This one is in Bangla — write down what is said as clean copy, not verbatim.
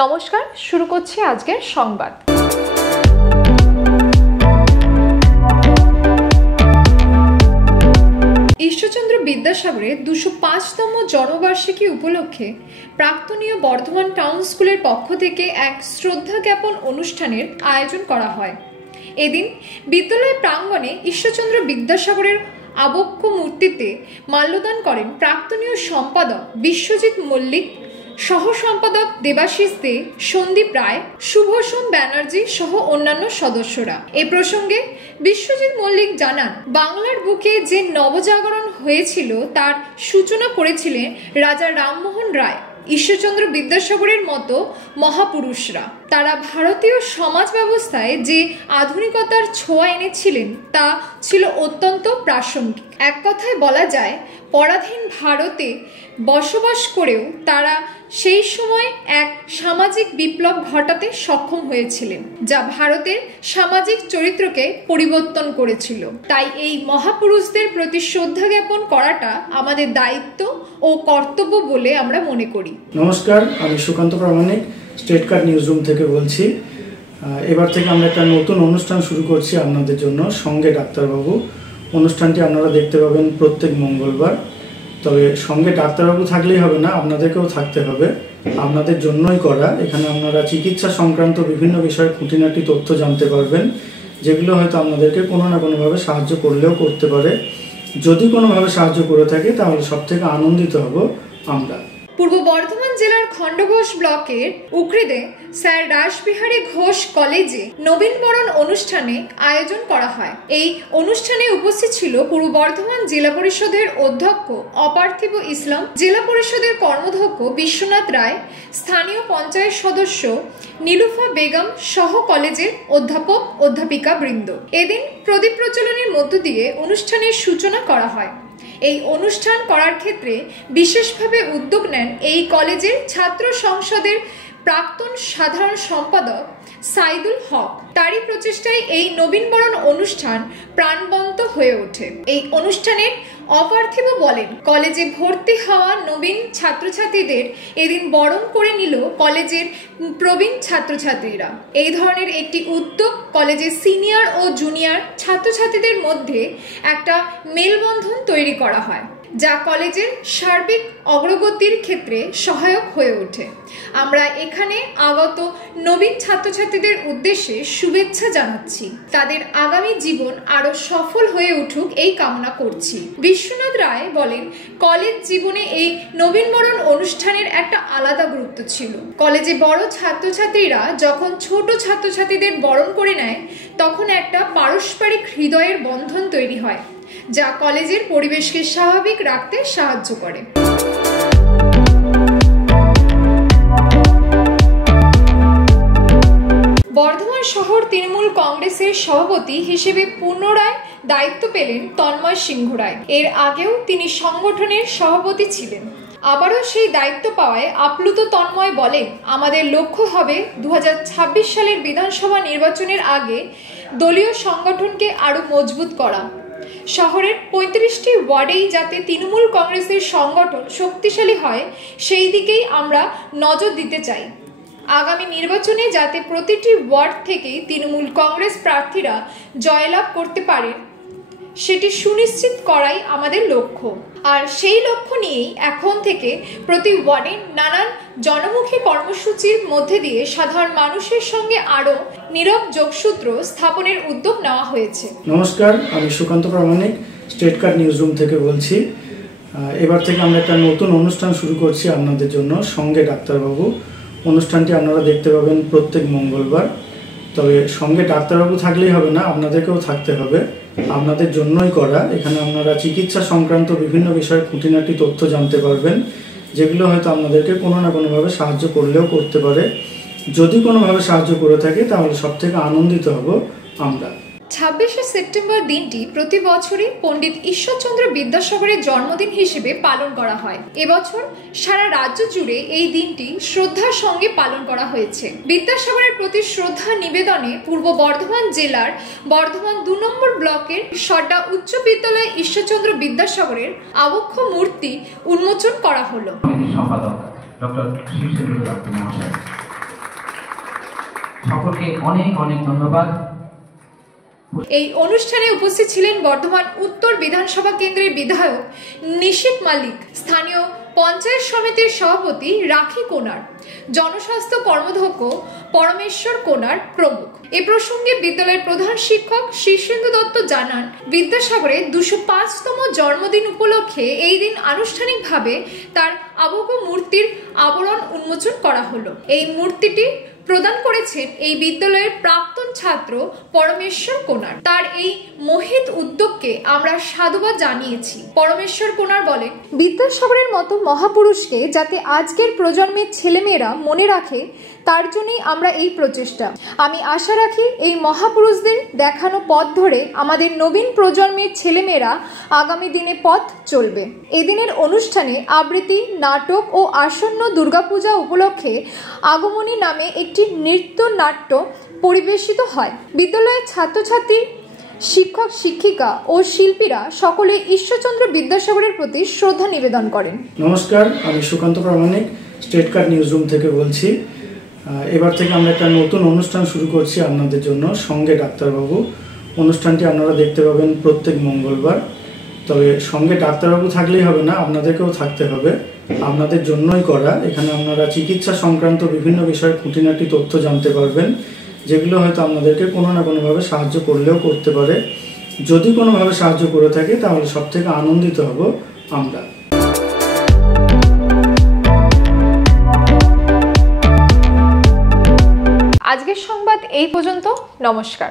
নমস্কার, শুরু করছি আজকের সংবাদ। ঈশ্বরচন্দ্র বিদ্যাসাগরের ২০৫তম জন্মবার্ষিকী উপলক্ষে প্রাক্তনীয় বর্ধমান টাউন স্কুলের পক্ষ থেকে এক শ্রদ্ধা জ্ঞাপন অনুষ্ঠানের আয়োজন করা হয়। এদিন বিদ্যালয় প্রাঙ্গণে ঈশ্বরচন্দ্র বিদ্যাসাগরের আবক্ষ মূর্তিতে মাল্যদান করেন প্রাক্তনীয় সম্পাদক বিশ্বজিৎ মল্লিক, সহ সম্পাদক দেবাশিস দে, সন্দীপ রায়, শুভসোম ব্যানার্জি সহ অন্যান্য সদস্যরা। এ প্রসঙ্গে বিশ্বজিৎ মল্লিক জানান, বাংলার বুকে যে নবজাগরণ হয়েছিল তার সূচনা করেছিলেন রাজা রামমোহন রায়, ঈশ্বরচন্দ্র বিদ্যাসাগরের মতো মহাপুরুষরা। তারা ভারতীয় সমাজ ব্যবস্থায় যে আধুনিকতার ছোঁয়া এনেছিলেন তা ছিল অত্যন্ত প্রাসঙ্গিক। এক কথায় বলা যায়, পরাধীন ভারতে বসবাস করেও তারা সেই সময় এক সামাজিক বিপ্লব ঘটাতে সক্ষম হয়েছিলেন, যা ভারতের সামাজিক চরিত্রকে পরিবর্তন করেছিল। তাই এই মহাপুরুষদের প্রতি শ্রদ্ধা জ্ঞাপন করাটা আমাদের দায়িত্ব ও কর্তব্য বলে আমরা মনে করি। নমস্কার, আমি সুকান্ত প্রামাণিক, স্টেট কার্ড নিউজ রুম থেকে বলছি। এবার থেকে আমরা একটা নতুন অনুষ্ঠান শুরু করছি আপনাদের জন্য, সঙ্গে ডাক্তারবাবু। অনুষ্ঠানটি আপনারা দেখতে পাবেন প্রত্যেক মঙ্গলবার। তবে সঙ্গে ডাক্তারবাবু থাকলেই হবে না, আপনাদেরকেও থাকতে হবে। আপনাদের জন্যই করা। এখানে আপনারা চিকিৎসা সংক্রান্ত বিভিন্ন বিষয়ে খুঁটিনাটি তথ্য জানতে পারবেন, যেগুলো হয়তো আপনাদেরকে কোনো না কোনোভাবে সাহায্য করলেও করতে পারে। যদি কোনোভাবে সাহায্য করে থাকে তাহলে সব থেকে আনন্দিত হব আমরা। পূর্ব বর্ধমান জেলার খণ্ডঘোষ ব্লকের উকরিদে স্যার রাসবিহারী ঘোষ কলেজে নবীনবরণ অনুষ্ঠানে আয়োজন করা হয়। এই অনুষ্ঠানে উপস্থিত ছিল পূর্ব বর্ধমান জেলা পরিষদের অধ্যক্ষ অপার্থিব ইসলাম, জেলা পরিষদের কর্মাধ্যক্ষ বিশ্বনাথ রায়, স্থানীয় পঞ্চায়েত সদস্য নীলুফা বেগম সহ কলেজের অধ্যাপক অধ্যাপিকা বৃন্দ। এদিন প্রদীপ প্রজ্বলনের মধ্য দিয়ে অনুষ্ঠানের সূচনা করা হয়। এই অনুষ্ঠান করার ক্ষেত্রে বিশেষভাবে উদ্যোগ নেন এই কলেজের ছাত্র সংসদের প্রাক্তন সাধারণ সম্পাদক সাইদুল হক। তারই প্রচেষ্টায় এই নবীনবরণ অনুষ্ঠান প্রাণবন্ত হয়ে ওঠে। এই অনুষ্ঠানে অপার্থিব বলেন, কলেজে ভর্তি হওয়া নবীন ছাত্রছাত্রীদের এদিন বরণ করে নিল কলেজের প্রবীণ ছাত্রছাত্রীরা। এই ধরনের একটি উদ্যোগ কলেজের সিনিয়র ও জুনিয়র ছাত্রছাত্রীদের মধ্যে একটা মেলবন্ধন তৈরি করা হয়, যা কলেজের সার্বিক অগ্রগতির ক্ষেত্রে সহায়ক হয়ে ওঠে। আমরা এখানে আগত নবীন ছাত্রছাত্রীদের উদ্দেশ্যে শুভেচ্ছা জানাচ্ছি। তাদের আগামী জীবন আরো সফল হয়ে উঠুক এই কামনা করছি। বিশ্বনাথ রায় বলেন, কলেজ জীবনে এই নবীনবরণ অনুষ্ঠানের একটা আলাদা গুরুত্ব ছিল। কলেজে বড় ছাত্রছাত্রীরা যখন ছোট ছাত্রছাত্রীদের বরণ করে নেয়, তখন একটা পারস্পরিক হৃদয়ের বন্ধন তৈরি হয়, যা কলেজের পরিবেশকে স্বাভাবিক রাখতে সাহায্য করে। বর্ধমান শহর তৃণমূল কংগ্রেসের সভাপতি হিসেবে পুনরায় দায়িত্ব পেলেন তন্ময় সিংহ রায়। এর আগেও তিনি সংগঠনের সভাপতি ছিলেন। আবারও সেই দায়িত্ব পাওয়ায় আপ্লুত তন্ময় বলেন, আমাদের লক্ষ্য হবে ২০২৬ সালের বিধানসভা নির্বাচনের আগে দলীয় সংগঠনকে আরো মজবুত করা। শহরের ৩৫টি ওয়ার্ডেই যাতে তৃণমূল কংগ্রেসের সংগঠন শক্তিশালী হয়, সেই দিকেই আমরা নজর দিতে চাই। আগামী নির্বাচনে যাতে প্রতিটি ওয়ার্ড থেকেই তৃণমূল কংগ্রেস প্রার্থীরা জয়লাভ করতে পারেন, সেটি সুনিশ্চিত করাই আমাদের লক্ষ্য। আর সেই লক্ষ্য নিয়েই এখন থেকে প্রতি ওয়ার্ডে নানান জনমুখী কর্মসূচির মধ্যে দিয়ে সাধারণ মানুষের সঙ্গে আরো নীরব যোগসূত্র স্থাপনের উদ্যোগ নেওয়া হয়েছে। নমস্কার, আমি সুকান্ত প্রামাণিক, স্টেট কার্ড নিউজ রুম থেকে বলছি। এবার থেকে আমরা একটা নতুন অনুষ্ঠান শুরু করছি আপনাদের জন্য, সঙ্গে ডাক্তারবাবু। অনুষ্ঠানটি আপনারা দেখতে পাবেন প্রত্যেক মঙ্গলবার। তবে সঙ্গে ডাক্তারবাবু থাকলেই হবে না, আপনাদেরকেও থাকতে হবে। আপনাদের জন্যই করা। এখানে আপনারা চিকিৎসা সংক্রান্ত বিভিন্ন বিষয়ে খুঁটিনাটি তথ্য জানতে পারবেন, যেগুলো হয়তো আপনাদেরকে কোনো না কোনোভাবে সাহায্য করলেও করতে পারে। যদি কোনোভাবে সাহায্য করে থাকে তাহলে সব থেকে আনন্দিত হব আমরা। 26শে সেপ্টেম্বর দিনটি প্রতি বছরই পণ্ডিত ঈশ্বরচন্দ্র বিদ্যাসাগরের জন্মদিন হিসেবে পালন করা হয়। এবছর সারা রাজ্য জুড়ে এই দিনটি শ্রদ্ধার সঙ্গে পালন করা হয়েছে। বিদ্যাসাগরের প্রতি শ্রদ্ধা নিবেদনে পূর্ব বর্ধমান জেলার বর্ধমান 2 নম্বর ব্লকের সড্ডা উচ্চ বিদ্যালয়ে ঈশ্বরচন্দ্র বিদ্যাসাগরের আবক্ষ মূর্তি উন্মোচন করা হলো। সকলকে অনেক অনেক ধন্যবাদ। এই অনুষ্ঠানে উপস্থিত ছিলেন বর্ধমান উত্তর বিধানসভা কেন্দ্রের বিধায়ক নিশীথ মালিক, স্থানীয় পঞ্চায়েত সমিতির সভাপতি রাখি কোনার, জনস্বাস্থ্য কর্মধ্যক্ষ পরমেশ্বর কোনার প্রমুখ। এ প্রসঙ্গে বিদ্যালয়ের প্রধান শিক্ষক শীর্ষেন্দু দত্ত জানান, বিদ্যাসাগরের 205তম জন্মদিন উপলক্ষে এই দিন আনুষ্ঠানিকভাবে তার আবক্ষ মূর্তির আবরণ উন্মোচন করা হলো। এই মূর্তিটি প্রদান করেছেন এই বিদ্যালয়ের প্রাক্তন ছাত্র পরমেশ্বর কোনার। তার এই মহৎ উদ্যোগকে আমরা সাধুবাদ জানিয়েছি। পরমেশ্বর কোনার বলেন, বিদ্যাসাগরের মতো মহাপুরুষকে যাতে আজকের প্রজন্মের ছেলেমেয়েরা মনে রাখে, তার জন্যই আমরা এই প্রচেষ্টা। আমি আশা রাখি এই মহাপুরুষদের দেখানো পথ ধরে আমাদের নবীন প্রজন্মের ছেলেমেয়েরা আগামী দিনে পথ চলবে। এদিনের অনুষ্ঠানে আবৃত্তি, নাটক ও আসন্ন দুর্গাপূজা উপলক্ষে আগমনী নামে একটি নৃত্য নাট্য পরিবেশিত হয়। বিদ্যালয়ের ছাত্রছাত্রী, শিক্ষক শিক্ষিকা ও শিল্পীরা সকলে ঈশ্বরচন্দ্র বিদ্যাসাগরের প্রতি শ্রদ্ধা নিবেদন করেন। নমস্কার, আমি সুকান্ত প্রামাণিক স্টেট কার্ড নিউজ রুম থেকে বলছি। এবার থেকে আমরা একটা নতুন অনুষ্ঠান শুরু করছি আপনাদের জন্য, সঙ্গে ডাক্তারবাবু। অনুষ্ঠানটি আপনারা দেখতে পাবেন প্রত্যেক মঙ্গলবার। তবে সঙ্গে ডাক্তারবাবু থাকলেই হবে না, আপনাদেরকেও থাকতে হবে। আপনাদের জন্যই করা। এখানে আপনারা চিকিৎসা সংক্রান্ত বিভিন্ন বিষয়ে খুঁটিনাটি তথ্য জানতে পারবেন, যেগুলো হয়তো আপনাদেরকে কোনো না কোনোভাবে সাহায্য করলেও করতে পারে। যদি কোনোভাবে সাহায্য করে থাকে তাহলে সব থেকে আনন্দিত হব আমরা। আজকের সংবাদ এই পর্যন্ত। নমস্কার।